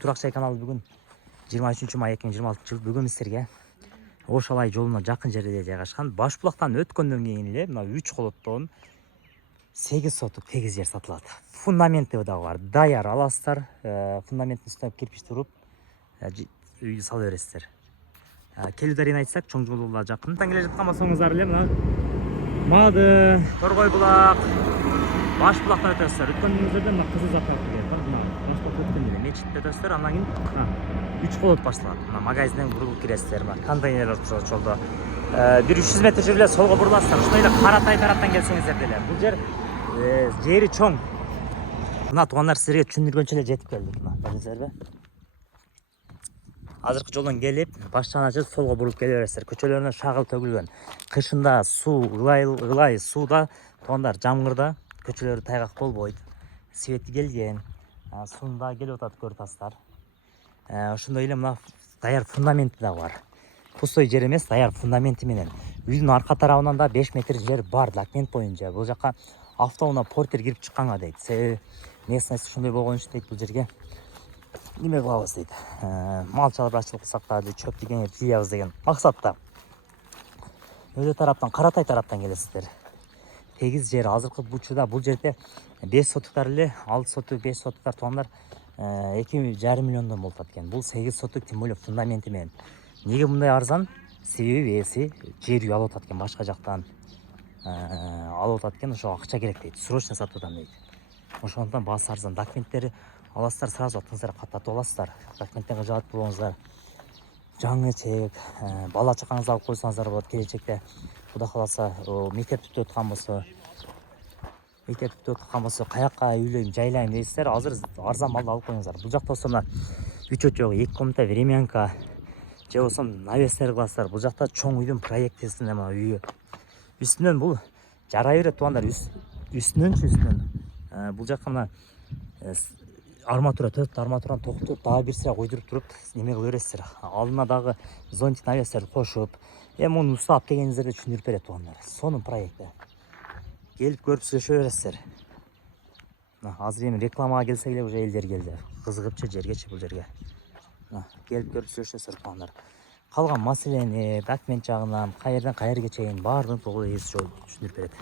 Туракчай каналы бүгүн 23-май 2026 жыл бүгүн сиздерге Ошалай жолуна жакын жерде жайгашкан Башбулактан өткөндөн кийин эле мына 3 колоттон 8 сотук тегиз жер сатылат. Фундаменти дагы бар. Даяр аласыздар. Фундаменттин үстүнө кирпич туруп үйдү сала бересиздер. Келүүдөрүн айтсак, чоң жолуна жакын. Келе жаткан болсоңуздар эле мына Мады, Торгой булак, Башбулактан өтөсүздөр. Өткөндүңүздөрдө мына кызыл жакка келген. Мына Башбулакка өткөндө эле мечитте өтөсүздөр. Андан кийин 3 колот башталат. Мына магазинден бурулуп киресиздер. Мына контейнерлер турат жолдо. 1-300 метр жүрүп эле солго буруласыздар. Ушундай эле Каратай тараптан келсеңиздер деле. Бул жери чоң. Мына туугандар, силерге түшүндүргөнчө эле жетип келдик. Мына көрдүңүздөрбү? Азыркы жолдон келип, баштан ачып солго бурулуп келе бересиздер. Көчөлөрүнө шагыл төгүлгөн. Кышында суу, ылай сууда, туугандар, жамгырда көчөлөрү тайгак болбойт. Свети келген, суунда келип атат, көрүп атасыздар. Ошондой эле мына даяр фундаменти да бар. Пустой жер эмес, даяр фундаменти менен. Үйдүн арка тарабынан да 5 метр жер бар, документ боюнча. Бул жака автоунаа портер кирип чыкканга дейт. Себеби местность ошондой болгон үчүн дейт, бул жерге неме кылабыз дейт. Мал чарбачылык кылсак дагы чөп дегенге тийябыз деген максатта. Өйдө тараптан, Каратай тараптан келесиздер. Тегиз жер азыркы учурда бул жерде 5 сотуктар эле, 6 сотук, 5 сотуктар туугандар 2,5 миллиондон болуп атат экен. Бул 8 сотук, тем более фундаменти менен. Неге мындай арзан? Себеби ээси жер үй алып атат экен, башка жактан алып атат экен, ошого акча керек дейт. Срочно сатып атам дейт. Ошондон баасы арзан. Документтери аласыздар, сразу атыңыздар каттатып аласыздар. Документтерге жаат болуңуздар. Жаңы чек, бала чакаңызды алып койсоңуздар болот келечекте. Кудай кааласа, мектеп бүтүп аткан болсо, каякка үйлөйм, жайлайм дейсиздер. Азыр арзан малды алып коюңуздар. Бул жакта болсо мына үчөт жок, 2 комната времянка, же болсо навестер кыласыздар. Бул жакта чоң үйдүн проектисинде мына үйү. Үстүнөн бул жарай берет туугандар, үстүнөн. Бул жакка мына арматура, 4 арматураны токутуп, дагы бир сыра койдуруп туруп, неме кыла бересиздер. Алдына дагы зонтик навестер кошуп, муну устап келгениңиздерди түшүндүрүп берет туугандар. Сонун проекти. Келип көрүп сүйлөшө бересиздер. Азыр эми рекламага келсек эле уже элдер келди. Кызыгыпчы жергечи бул жерге. Келип көрүп сүйлөшөсүздөр туугандар. Калган маселени, документ жагынан, каерден каерге чейин баардыгын толук ээси түшүндүрүп берет.